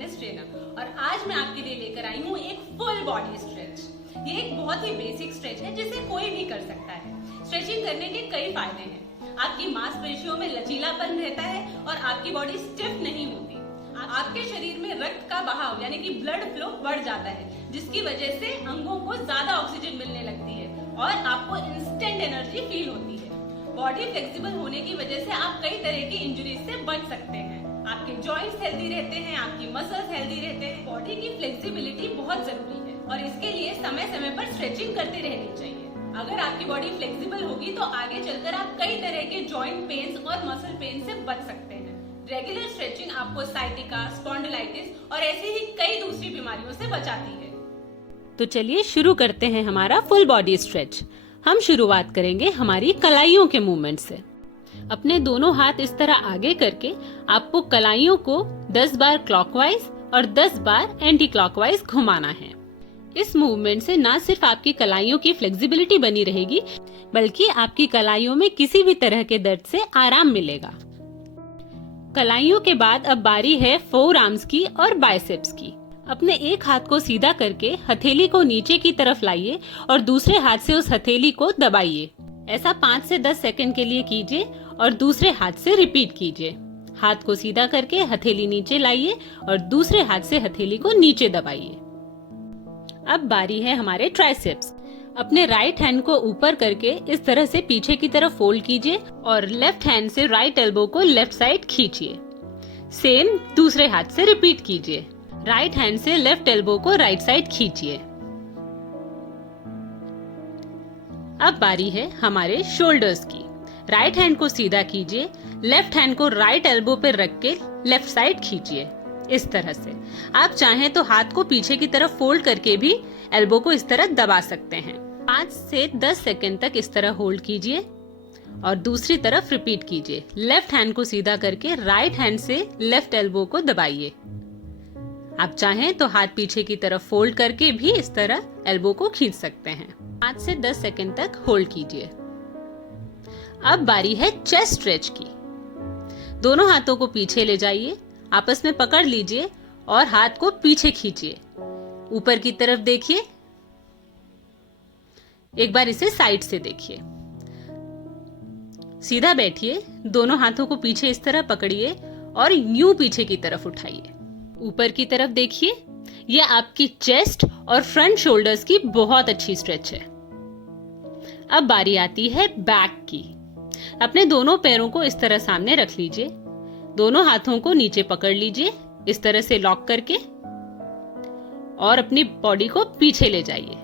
Fitness trainer और आज मैं आपके लिए लेकर आई हूँ एक फुल बॉडी स्ट्रेच। ये एक बहुत ही बेसिक स्ट्रेच है जिसे कोई भी कर सकता है। स्ट्रेचिंग करने के कई फायदे हैं। आपकी मांसपेशियों में लचीलापन रहता है और आपकी बॉडी स्टिफ नहीं होती। आपके शरीर में रक्त का बहाव यानी कि ब्लड फ्लो बढ़ जाता है, जिसकी वजह से अंगों को ज्यादा ऑक्सीजन मिलने लगती है और आपको इंस्टेंट एनर्जी फील होती है। बॉडी फ्लेक्सिबल होने की वजह से आप कई तरह की इंजरीज से बच सकते हैं। आपके जॉइंट्स हेल्दी रहते हैं, आपकी मसल्स हेल्दी रहते हैं। बॉडी की फ्लेक्सिबिलिटी बहुत जरूरी है और इसके लिए समय समय पर स्ट्रेचिंग करते रहनी चाहिए। अगर आपकी बॉडी फ्लेक्सिबल होगी तो आगे चलकर आप कई तरह के जॉइंट पेन्स और मसल पेन से बच सकते हैं। रेगुलर स्ट्रेचिंग आपको साइटिका, स्पॉन्डिलाइटिस और ऐसी ही कई दूसरी बीमारियों से बचाती है। तो चलिए शुरू करते हैं हमारा फुल बॉडी स्ट्रेच। हम शुरुआत करेंगे हमारी कलाइयों के मूवमेंट से। अपने दोनों हाथ इस तरह आगे करके आपको कलाइयों को 10 बार क्लॉकवाइज और 10 बार एंटी क्लॉकवाइज घुमाना है। इस मूवमेंट से ना सिर्फ आपकी कलाइयों की फ्लेक्सिबिलिटी बनी रहेगी, बल्कि आपकी कलाइयों में किसी भी तरह के दर्द से आराम मिलेगा। कलाइयों के बाद अब बारी है फोर आर्म्स की और बाइसेप्स की। अपने एक हाथ को सीधा करके हथेली को नीचे की तरफ लाइए और दूसरे हाथ से उस हथेली को दबाइए। ऐसा 5 से 10 सेकंड के लिए कीजिए और दूसरे हाथ से रिपीट कीजिए। हाथ को सीधा करके हथेली नीचे लाइए और दूसरे हाथ से हथेली को नीचे दबाइए। अब बारी है हमारे ट्राइसेप्स। अपने राइट हैंड को ऊपर करके इस तरह से पीछे की तरफ फोल्ड कीजिए और लेफ्ट हैंड से राइट एल्बो को लेफ्ट साइड खींचिए। सेम दूसरे हाथ से रिपीट कीजिए। राइट हैंड से लेफ्ट एल्बो को राइट साइड खींचिए। अब बारी है हमारे शोल्डर्स की। राइट हैंड को सीधा कीजिए, लेफ्ट हैंड को राइट एल्बो पर रख के लेफ्ट साइड खींचिए। इस तरह से आप चाहें तो हाथ को पीछे की तरफ फोल्ड करके भी एल्बो को इस तरह दबा सकते हैं। 5 से 10 सेकंड तक इस तरह होल्ड कीजिए और दूसरी तरफ रिपीट कीजिए। लेफ्ट हैंड को सीधा करके राइट हैंड से लेफ्ट एल्बो को दबाइए। आप चाहें तो हाथ पीछे की तरफ फोल्ड करके भी इस तरह एल्बो को खींच सकते हैं। 5 से 10 सेकंड तक होल्ड कीजिए। अब बारी है चेस्ट स्ट्रेच की। दोनों हाथों को पीछे ले जाइए, आपस में पकड़ लीजिए और हाथ को पीछे खींचिए। ऊपर की तरफ देखिए। एक बार इसे साइड से देखिए। सीधा बैठिए, दोनों हाथों को पीछे इस तरह पकड़िए और यूं पीछे की तरफ उठाइए। ऊपर की तरफ देखिए। यह आपकी चेस्ट और फ्रंट शोल्डर्स की बहुत अच्छी स्ट्रेच है। अब बारी आती है बैक की। अपने दोनों पैरों को इस तरह सामने रख लीजिए। दोनों हाथों को नीचे पकड़ लीजिए इस तरह से लॉक करके और अपनी बॉडी को पीछे ले जाइए।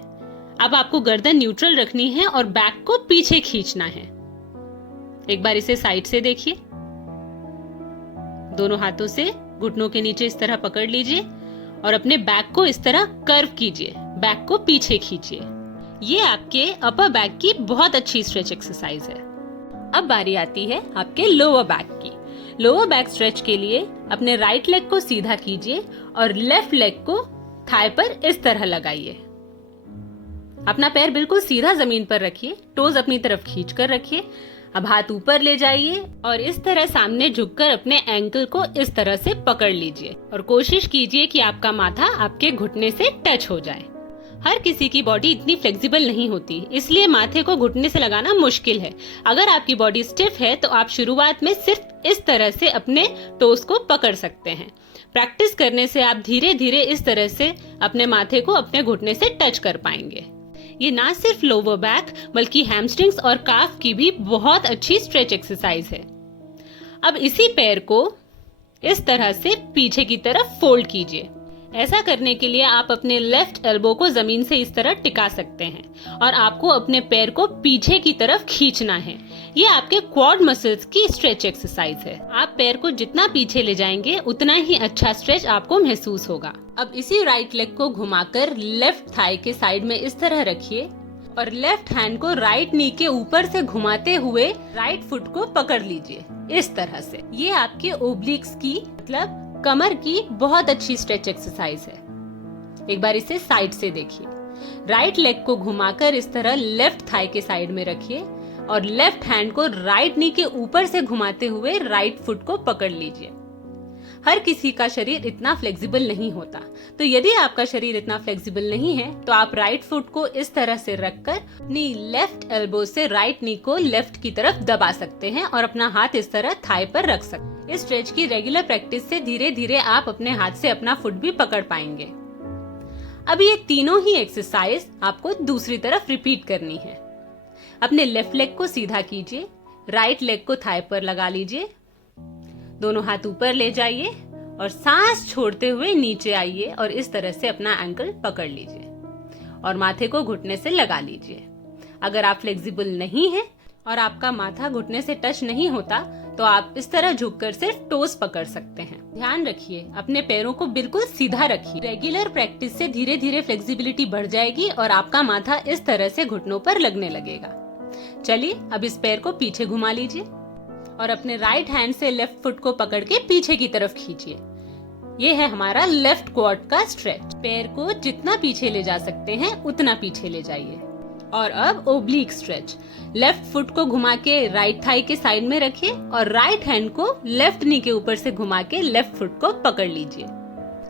अब आपको गर्दन न्यूट्रल रखनी है और बैक को पीछे खींचना है। एक बार इसे साइड से देखिए। दोनों हाथों से घुटनों के नीचे इस तरह पकड़ लीजिए और अपने बैक को इस तरह कर्व कीजिए। बैक को पीछे खींचिए। ये आपके अपर बैक की बहुत अच्छी स्ट्रेच एक्सरसाइज है। अब बारी आती है आपके लोअर बैक की। लोअर बैक स्ट्रेच के लिए अपने राइट लेग को सीधा कीजिए और लेफ्ट लेग को थाई पर इस तरह लगाइए। अपना पैर बिल्कुल सीधा जमीन पर रखिए, टोज अपनी तरफ खींच कर रखिए। अब हाथ ऊपर ले जाइए और इस तरह सामने झुककर अपने एंकल को इस तरह से पकड़ लीजिए और कोशिश कीजिए कि आपका माथा आपके घुटने से टच हो जाए। हर किसी की बॉडी इतनी फ्लेक्सिबल नहीं होती, इसलिए माथे को घुटने से लगाना मुश्किल है। अगर आपकी बॉडी स्टिफ है तो आप शुरुआत में सिर्फ इस तरह से अपने टोस को पकड़ सकते हैं। प्रैक्टिस करने से आप धीरे धीरे इस तरह से अपने माथे को अपने घुटने से टच कर पाएंगे। ये ना सिर्फ लोअर बैक बल्कि हैमस्ट्रिंग्स और काफ की भी बहुत अच्छी स्ट्रेच एक्सरसाइज है। अब इसी पैर को इस तरह से पीछे की तरफ फोल्ड कीजिए। ऐसा करने के लिए आप अपने लेफ्ट एल्बो को जमीन से इस तरह टिका सकते हैं और आपको अपने पैर को पीछे की तरफ खींचना है। ये आपके क्वाड मसल्स की स्ट्रेच एक्सरसाइज है। आप पैर को जितना पीछे ले जाएंगे उतना ही अच्छा स्ट्रेच आपको महसूस होगा। अब इसी राइट लेग को घुमाकर लेफ्ट थाई के साइड में इस तरह रखिए और लेफ्ट हैंड को राइट नी के ऊपर से घुमाते हुए राइट फुट को पकड़ लीजिए इस तरह से। ये आपके ओब्लिक्स की मतलब कमर की बहुत अच्छी स्ट्रेच एक्सरसाइज है। एक बार इसे साइड से देखिए। राइट लेग को घुमाकर इस तरह लेफ्ट थाई के साइड में रखिए और लेफ्ट हैंड को राइट नी के ऊपर से घुमाते हुए राइट फुट को पकड़ लीजिए। हर किसी का शरीर इतना फ्लेक्सिबल नहीं होता, तो यदि आपका शरीर इतना फ्लेक्सिबल नहीं है तो आप राइट फुट को इस तरह से रखकर अपनी लेफ्ट एल्बो से राइट नी को लेफ्ट की तरफ दबा सकते हैं और अपना हाथ इस तरह थाई पर रख सकते हैं। इस स्ट्रेच की रेगुलर प्रैक्टिस से धीरे धीरे आप अपने हाथ से अपना फुट भी पकड़ पाएंगे। अब ये तीनों ही एक्सरसाइज आपको दूसरी तरफ रिपीट करनी है। अपने लेफ्ट लेग को सीधा कीजिए, राइट लेग को थाई पर लगा लीजिए, दोनों हाथ ऊपर ले जाइए और सांस छोड़ते हुए नीचे आइए और इस तरह से अपना एंकल पकड़ लीजिए और माथे को घुटने से लगा लीजिए। अगर आप फ्लेक्सिबल नहीं हैं और आपका माथा घुटने से टच नहीं होता तो आप इस तरह झुककर सिर्फ टोस पकड़ सकते हैं। ध्यान रखिए, अपने पैरों को बिल्कुल सीधा रखिए। रेगुलर प्रैक्टिस से धीरे धीरे फ्लेक्सिबिलिटी बढ़ जाएगी और आपका माथा इस तरह से घुटनों पर लगने लगेगा। चलिए अब इस पैर को पीछे घुमा लीजिए और अपने राइट हैंड से लेफ्ट फुट को पकड़ के पीछे की तरफ खींचिए। ये है हमारा लेफ्ट क्वाड का स्ट्रेच। पैर को जितना पीछे ले जा सकते हैं उतना पीछे ले जाइए। और अब ओब्लिक स्ट्रेच। लेफ्ट फुट को घुमा के राइट थाई के साइड में रखिए और राइट हैंड को लेफ्ट नी के ऊपर से घुमा के लेफ्ट फुट को पकड़ लीजिए।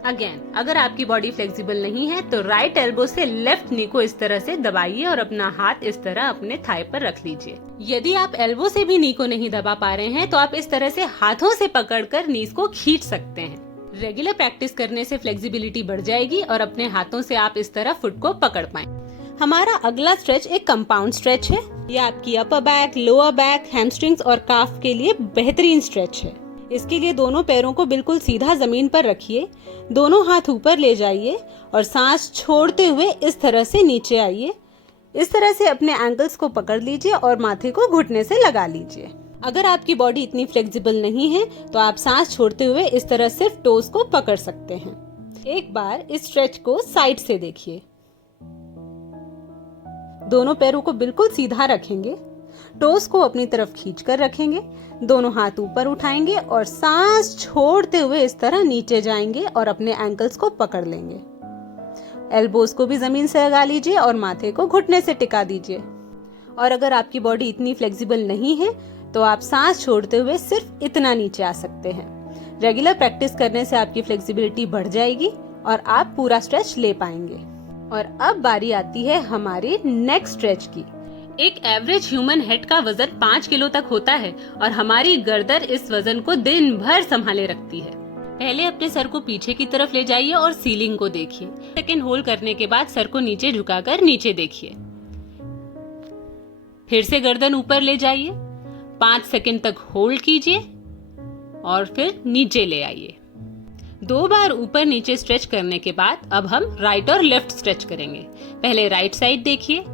अगेन, अगर आपकी बॉडी फ्लेक्सिबल नहीं है तो राइट एल्बो से लेफ्ट नी को इस तरह से दबाइए और अपना हाथ इस तरह अपने थाई पर रख लीजिए। यदि आप एल्बो से भी नी को नहीं दबा पा रहे हैं तो आप इस तरह से हाथों से पकड़कर नीज को खींच सकते हैं। रेगुलर प्रैक्टिस करने से फ्लेक्सिबिलिटी बढ़ जाएगी और अपने हाथों से आप इस तरह फुट को पकड़ पाएं। हमारा अगला स्ट्रेच एक कंपाउंड स्ट्रेच है। ये आपकी upper back, lower back, hamstrings और काफ के लिए बेहतरीन स्ट्रेच है। इसके लिए दोनों पैरों को बिल्कुल सीधा जमीन पर रखिए, दोनों हाथ ऊपर ले जाइए और सांस छोड़ते हुए इस तरह से नीचे आइए। इस तरह से अपने एंकल्स को पकड़ लीजिए और माथे को घुटने से लगा लीजिए। अगर आपकी बॉडी इतनी फ्लेक्सिबल नहीं है तो आप सांस छोड़ते हुए इस तरह सिर्फ टोस को पकड़ सकते हैं। एक बार इस स्ट्रेच को साइड से देखिए। दोनों पैरों को बिल्कुल सीधा रखेंगे, टोस को अपनी तरफ खींचकर रखेंगे, दोनों हाथ ऊपर उठाएंगे और सांस छोड़ते हुए इस तरह नीचे जाएंगे और अपने एंकल्स को पकड़ लेंगे। एल्बोज को भी जमीन से लगा लीजिए और माथे को घुटने से टिका दीजिए। और अगर आपकी बॉडी इतनी फ्लेक्सिबल नहीं है तो आप सांस छोड़ते हुए सिर्फ इतना नीचे आ सकते हैं। रेगुलर प्रैक्टिस करने से आपकी फ्लेक्सिबिलिटी बढ़ जाएगी और आप पूरा स्ट्रेच ले पाएंगे। और अब बारी आती है हमारे नेक स्ट्रेच की। एक एवरेज ह्यूमन हेड का वजन 5 किलो तक होता है और हमारी गर्दन इस वजन को दिन भर संभाले रखती है। पहले अपने सर को पीछे की तरफ ले जाइए और सीलिंग को देखिए। सेकंड होल्ड करने के बाद सर को नीचे झुकाकर नीचे देखिए। फिर से गर्दन ऊपर ले जाइए, 5 सेकंड तक होल्ड कीजिए और फिर नीचे ले आइए। 2 बार ऊपर नीचे स्ट्रेच करने के बाद अब हम राइट और लेफ्ट स्ट्रेच करेंगे। पहले राइट साइड देखिए,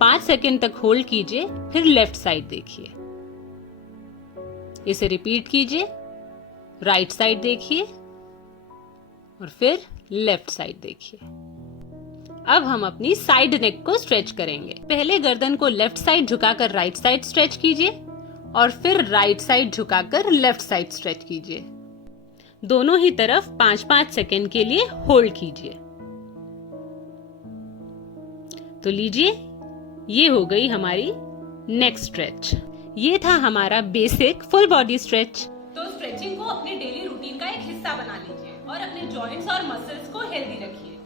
5 सेकंड तक होल्ड कीजिए, फिर लेफ्ट साइड देखिए। इसे रिपीट कीजिए। राइट साइड देखिए और फिर लेफ्ट साइड देखिए। अब हम अपनी साइड नेक को स्ट्रेच करेंगे। पहले गर्दन को लेफ्ट साइड झुकाकर राइट साइड स्ट्रेच कीजिए और फिर राइट साइड झुकाकर लेफ्ट साइड स्ट्रेच कीजिए। दोनों ही तरफ 5-5 सेकंड के लिए होल्ड कीजिए। तो लीजिए, ये हो गई हमारी नेक स्ट्रेच। ये था हमारा बेसिक फुल बॉडी स्ट्रेच। तो स्ट्रेचिंग को अपने डेली रूटीन का एक हिस्सा बना लीजिए और अपने जॉइंट्स और मसल्स को हेल्दी रखिए।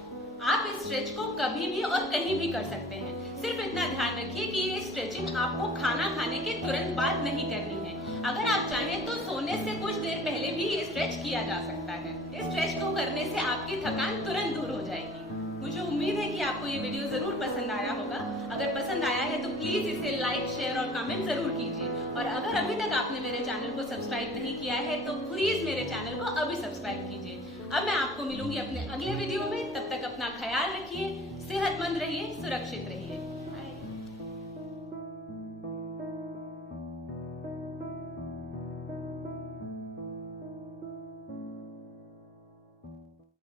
आप इस स्ट्रेच को कभी भी और कहीं भी कर सकते हैं। सिर्फ इतना ध्यान रखिए कि ये स्ट्रेचिंग आपको खाना खाने के तुरंत बाद नहीं करनी है। अगर आप चाहें तो सोने से कुछ देर पहले भी ये स्ट्रेच किया जा सकता है। इस स्ट्रेच को करने से आपकी थकान तुरंत दूर हो जाएगी। मुझे उम्मीद है कि आपको ये वीडियो जरूर पसंद आया होगा। अगर पसंद आया है तो प्लीज इसे लाइक, शेयर और कमेंट जरूर कीजिए। और अगर अभी तक आपने मेरे चैनल को सब्सक्राइब नहीं किया है तो प्लीज मेरे चैनल को अभी सब्सक्राइब कीजिए। अब मैं आपको मिलूंगी अपने अगले वीडियो में। तब तक अपना ख्याल रखिए, सेहतमंद